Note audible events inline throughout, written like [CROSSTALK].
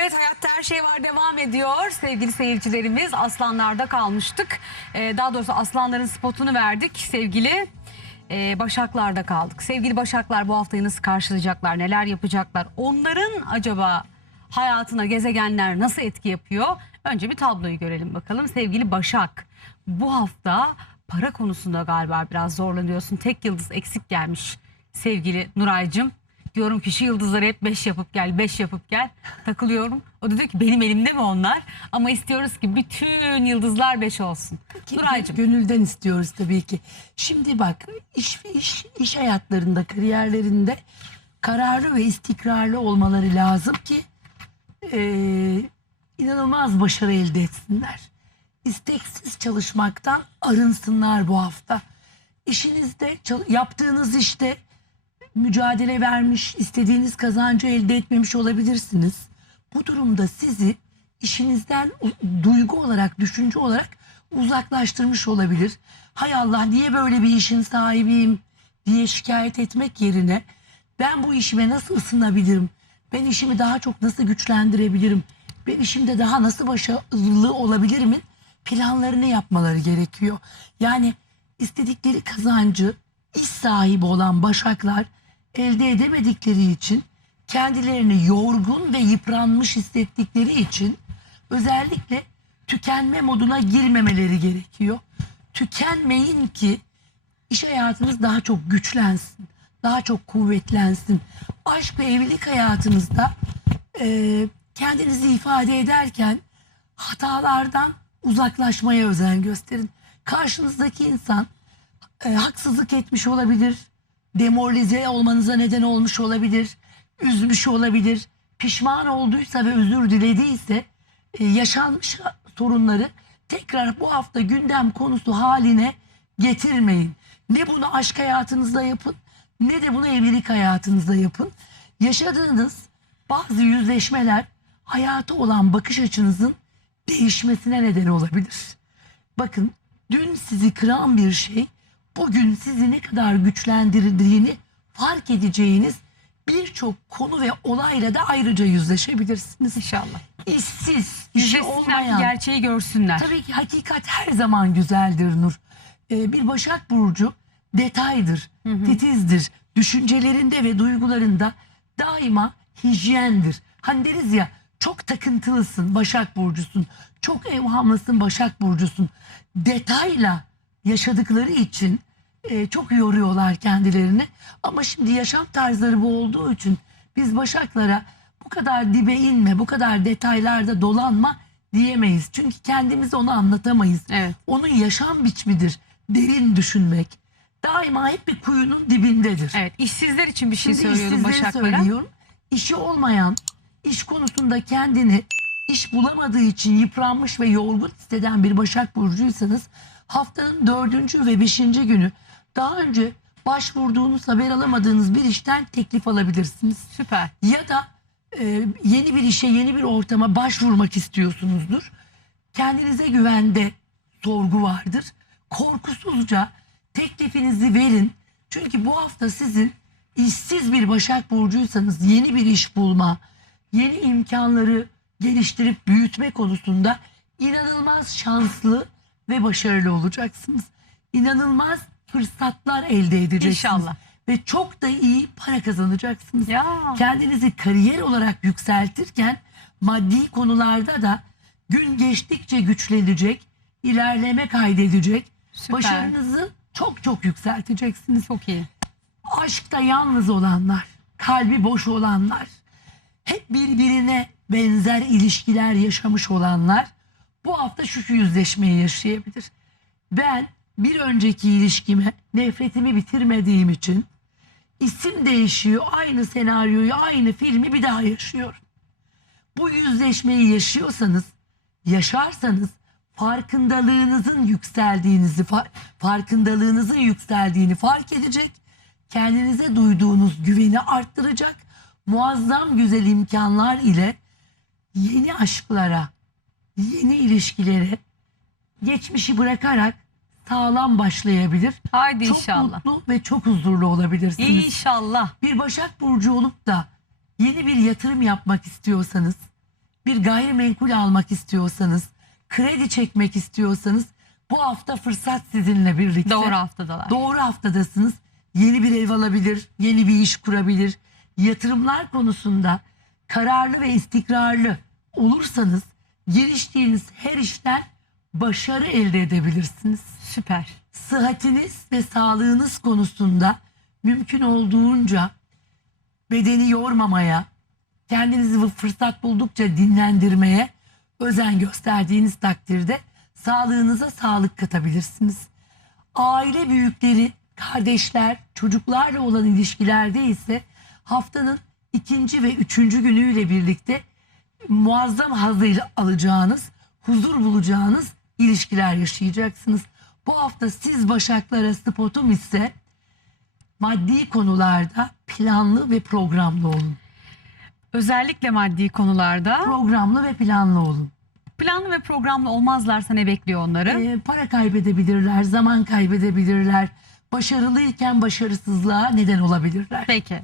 Evet hayatta her şey var devam ediyor. Sevgili seyircilerimiz aslanlarda kalmıştık. Ee, daha doğrusu aslanların spotunu verdik sevgili e, başaklarda kaldık. Sevgili başaklar bu haftayı nasıl karşılayacaklar, neler yapacaklar? Onların acaba hayatına gezegenler nasıl etki yapıyor? Önce bir tabloyu görelim bakalım. Sevgili Başak bu hafta para konusunda galiba biraz zorlanıyorsun. Tek yıldız eksik gelmiş sevgili Nuray'cığım. Diyorum ki şu yıldızları hep 5 yapıp gel, 5 yapıp gel. Takılıyorum. O da diyor ki benim elimde mi onlar? Ama istiyoruz ki bütün yıldızlar 5 olsun. Nuray'cığım. Gönülden istiyoruz tabii ki. Şimdi bak iş iş iş hayatlarında, kariyerlerinde kararlı ve istikrarlı olmaları lazım ki eee, inanılmaz başarı elde etsinler. İsteksiz çalışmaktan arınsınlar bu hafta. İşinizde, yaptığınız işte mücadele vermiş, istediğiniz kazancı elde etmemiş olabilirsiniz. Bu durumda sizi işinizden duygu olarak, düşünce olarak uzaklaştırmış olabilir. Hay Allah niye böyle bir işin sahibiyim diye şikayet etmek yerine ben bu işime nasıl ısınabilirim? Ben işimi daha çok nasıl güçlendirebilirim? Ben işimde daha nasıl başarılı olabilirimin planlarını yapmaları gerekiyor. Yani istedikleri kazancı iş sahibi olan başaklar elde edemedikleri için kendilerini yorgun ve yıpranmış hissettikleri için özellikle tükenme moduna girmemeleri gerekiyor. Tükenmeyin ki iş hayatınız daha çok güçlensin, daha çok kuvvetlensin. Aşk ve evlilik hayatınızda e, kendinizi ifade ederken hatalardan uzaklaşmaya özen gösterin. Karşınızdaki insan e, haksızlık etmiş olabilir, demoralize olmanıza neden olmuş olabilir, üzmüş olabilir, pişman olduysa ve özür dilediyse e, yaşanmış sorunları tekrar bu hafta gündem konusu haline getirmeyin. Ne bunu aşk hayatınızda yapın ne de bunu evlilik hayatınızda yapın. Yaşadığınız bazı yüzleşmeler hayata olan bakış açınızın değişmesine neden olabilir. Bakın dün sizi kıran bir şey bugün sizi ne kadar güçlendirdiğini fark edeceğiniz birçok konu ve olayla da ayrıca yüzleşebilirsiniz. İnşallah. İşsiz, işi Yüzleşsinler, olmayan. gerçeği görsünler. Tabii ki hakikat her zaman güzeldir Nur. Ee, bir Başak Burcu detaydır, titizdir. Düşüncelerinde ve duygularında daima hijyendir. Hani deriz ya çok takıntılısın Başak Burcusun. Çok evhamlısın Başak Burcusun. Detayla yaşadıkları için e, çok yoruyorlar kendilerini. Ama şimdi yaşam tarzları bu olduğu için biz Başaklara bu kadar dibe inme, bu kadar detaylarda dolanma diyemeyiz. Çünkü kendimiz onu anlatamayız. Evet. Onun yaşam biçimidir. Derin düşünmek. Daima hep bir kuyunun dibindedir. Evet işsizler için bir şey Şimdi söylüyorum işsizleri Başaklara. söylüyorum. İşi olmayan, iş konusunda kendini iş bulamadığı için yıpranmış ve yorgun hisseden bir Başak Burcuysanız haftanın dördüncü ve beşinci günü daha önce başvurduğunuz haber alamadığınız bir işten teklif alabilirsiniz. Süper. Ya da e, yeni bir işe, yeni bir ortama başvurmak istiyorsunuzdur. Kendinize güvende sorgu vardır. Korkusuzca teklifinizi verin. Çünkü bu hafta sizin işsiz bir Başak Burcuysanız yeni bir iş bulma, yeni imkanları geliştirip büyütme konusunda inanılmaz şanslı ve başarılı olacaksınız. İnanılmaz fırsatlar elde edeceksiniz. İnşallah. Ve çok da iyi para kazanacaksınız Ya. kendinizi kariyer olarak yükseltirken maddi konularda da gün geçtikçe güçlenecek, ilerleme kaydedecek, Süper. başarınızı çok çok yükselteceksiniz. Çok iyi. Aşkta yalnız olanlar, kalbi boş olanlar, hep birbirine benzer ilişkiler yaşamış olanlar bu hafta şu yüzleşmeyi yaşayabilir. Ben bir önceki ilişkime nefretimi bitirmediğim için isim değişiyor. Aynı senaryoyu, aynı filmi bir daha yaşıyorum. Bu yüzleşmeyi yaşıyorsanız, yaşarsanız farkındalığınızın yükseldiğinizi, fa- farkındalığınızın yükseldiğini fark edecek. Kendinize duyduğunuz güveni arttıracak. Muazzam güzel imkanlar ile yeni aşklara, yeni ilişkilere geçmişi bırakarak sağlam başlayabilir. Haydi Çok inşallah. mutlu ve çok huzurlu olabilirsiniz. İnşallah. Bir Başak Burcu olup da yeni bir yatırım yapmak istiyorsanız bir gayrimenkul almak istiyorsanız, kredi çekmek istiyorsanız bu hafta fırsat sizinle birlikte. Doğru haftadalar. Doğru haftadasınız. Yeni bir ev alabilir, yeni bir iş kurabilir. Yatırımlar konusunda kararlı ve istikrarlı olursanız giriştiğiniz her işten başarı elde edebilirsiniz. Süper. Sıhhatiniz ve sağlığınız konusunda mümkün olduğunca bedeni yormamaya, kendinizi fırsat buldukça dinlendirmeye özen gösterdiğiniz takdirde sağlığınıza sağlık katabilirsiniz. Aile büyükleri, kardeşler, çocuklarla olan ilişkilerde ise haftanın ikinci ve üçüncü günüyle birlikte muazzam hazıyla alacağınız, huzur bulacağınız ilişkiler yaşayacaksınız. Bu hafta siz Başaklara spotum ise maddi konularda planlı ve programlı olun. Özellikle maddi konularda Programlı ve planlı olun. planlı ve programlı olmazlarsa ne bekliyor onları? Ee, para kaybedebilirler, zaman kaybedebilirler. Başarılıyken başarısızlığa neden olabilirler. Peki.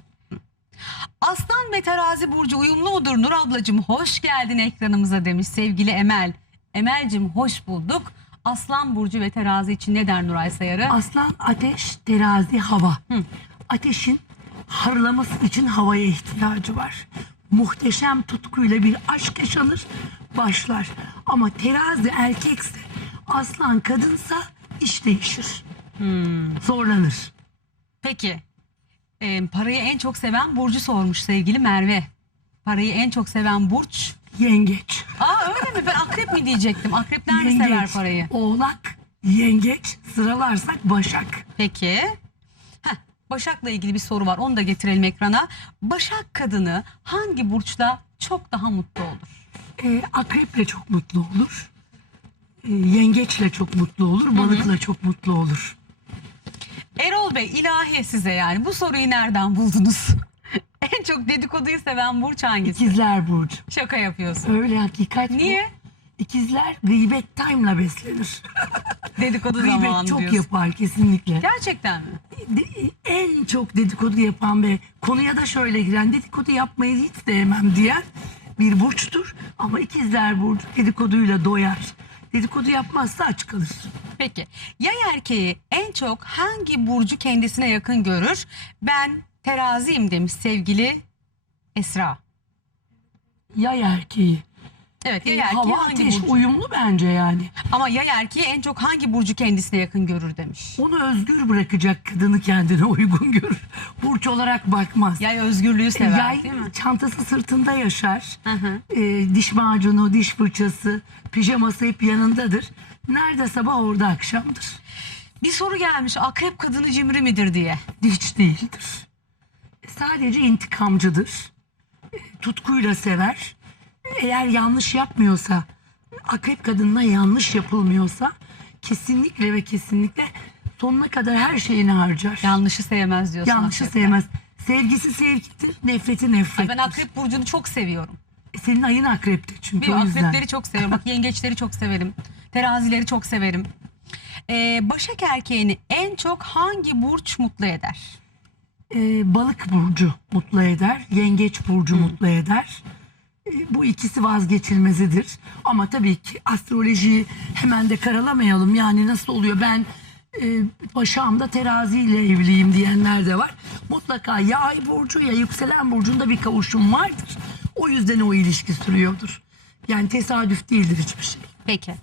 Aslan ve terazi burcu uyumlu mudur Nur ablacığım? Hoş geldin ekranımıza demiş sevgili Emel. Emel'cim hoş bulduk. Aslan burcu ve terazi için ne der Nuray Sayarı? Aslan ateş, terazi hava. Ateşin harlaması için havaya ihtiyacı var. Muhteşem tutkuyla bir aşk yaşanır, başlar. Ama terazi erkekse, aslan kadınsa iş değişir. Zorlanır. Peki. Ee, parayı en çok seven burcu sormuş sevgili Merve. Parayı en çok seven burç. Yengeç. Aa öyle mi? Ben mi diyecektim? Akrepler Yengeç, sever parayı. Oğlak, yengeç, sıralarsak başak. Peki. Heh, Başak'la ilgili bir soru var. Onu da getirelim ekrana. Başak kadını hangi burçta çok daha mutlu olur? Ee, akreple çok mutlu olur. Ee, yengeçle çok mutlu olur. Balıkla çok mutlu olur. Erol Bey ilahi size yani. Bu soruyu nereden buldunuz? [LAUGHS] en çok dedikoduyu seven burç hangisi? İkizler Burcu. Şaka yapıyorsun. Öyle hakikat bu. Niye? İkizler gıybet time'la beslenir. [LAUGHS] Dedikodu Gıybet zamanı çok diyorsun. yapar kesinlikle. Gerçekten mi? De- en çok dedikodu yapan ve konuya da şöyle giren dedikodu yapmayı hiç sevmem diyen bir burçtur. Ama ikizler burcu dedikoduyla doyar. Dedikodu yapmazsa aç kalır. Peki. Yay erkeği en çok hangi burcu kendisine yakın görür? Ben teraziyim demiş sevgili Esra. Yay erkeği. Evet yay E, erkeği hava hangi ateş burcu? uyumlu bence yani. Ama yay erkeği en çok hangi burcu kendisine yakın görür demiş. Onu özgür bırakacak kadını kendine [LAUGHS] uygun görür. Burç olarak bakmaz. Yay özgürlüğü sever Yay değil mi? çantası sırtında yaşar. Hı hı. Ee, diş macunu, diş fırçası, pijaması hep yanındadır. Nerede sabah orada akşamdır. Bir soru gelmiş akrep kadını cimri midir diye. Hiç değildir. Sadece intikamcıdır. Ee, Tutkuyla sever. Eğer yanlış yapmıyorsa, akrep kadınına yanlış yapılmıyorsa kesinlikle ve kesinlikle sonuna kadar her şeyini harcar. Yanlışı sevmez diyorsun. Yanlışı akrepler. sevmez. Sevgisi sevgidir, nefreti Ay, nefrettir. Ben akrep burcunu çok seviyorum. Senin ayın akrepti çünkü o yüzden. akrepleri çok seviyorum. Bak yengeçleri çok severim. Terazileri çok severim. Ee, Başak erkeğini en çok hangi burç mutlu eder? Ee, balık burcu mutlu eder, yengeç burcu mutlu eder. Bu ikisi vazgeçilmezidir. Ama tabii ki astrolojiyi hemen de karalamayalım. Yani nasıl oluyor ben e, başağımda teraziyle evliyim diyenler de var. Mutlaka ya ay burcu ya yükselen burcunda bir kavuşum vardır. O yüzden o ilişki sürüyordur. Yani tesadüf değildir hiçbir şey. Peki.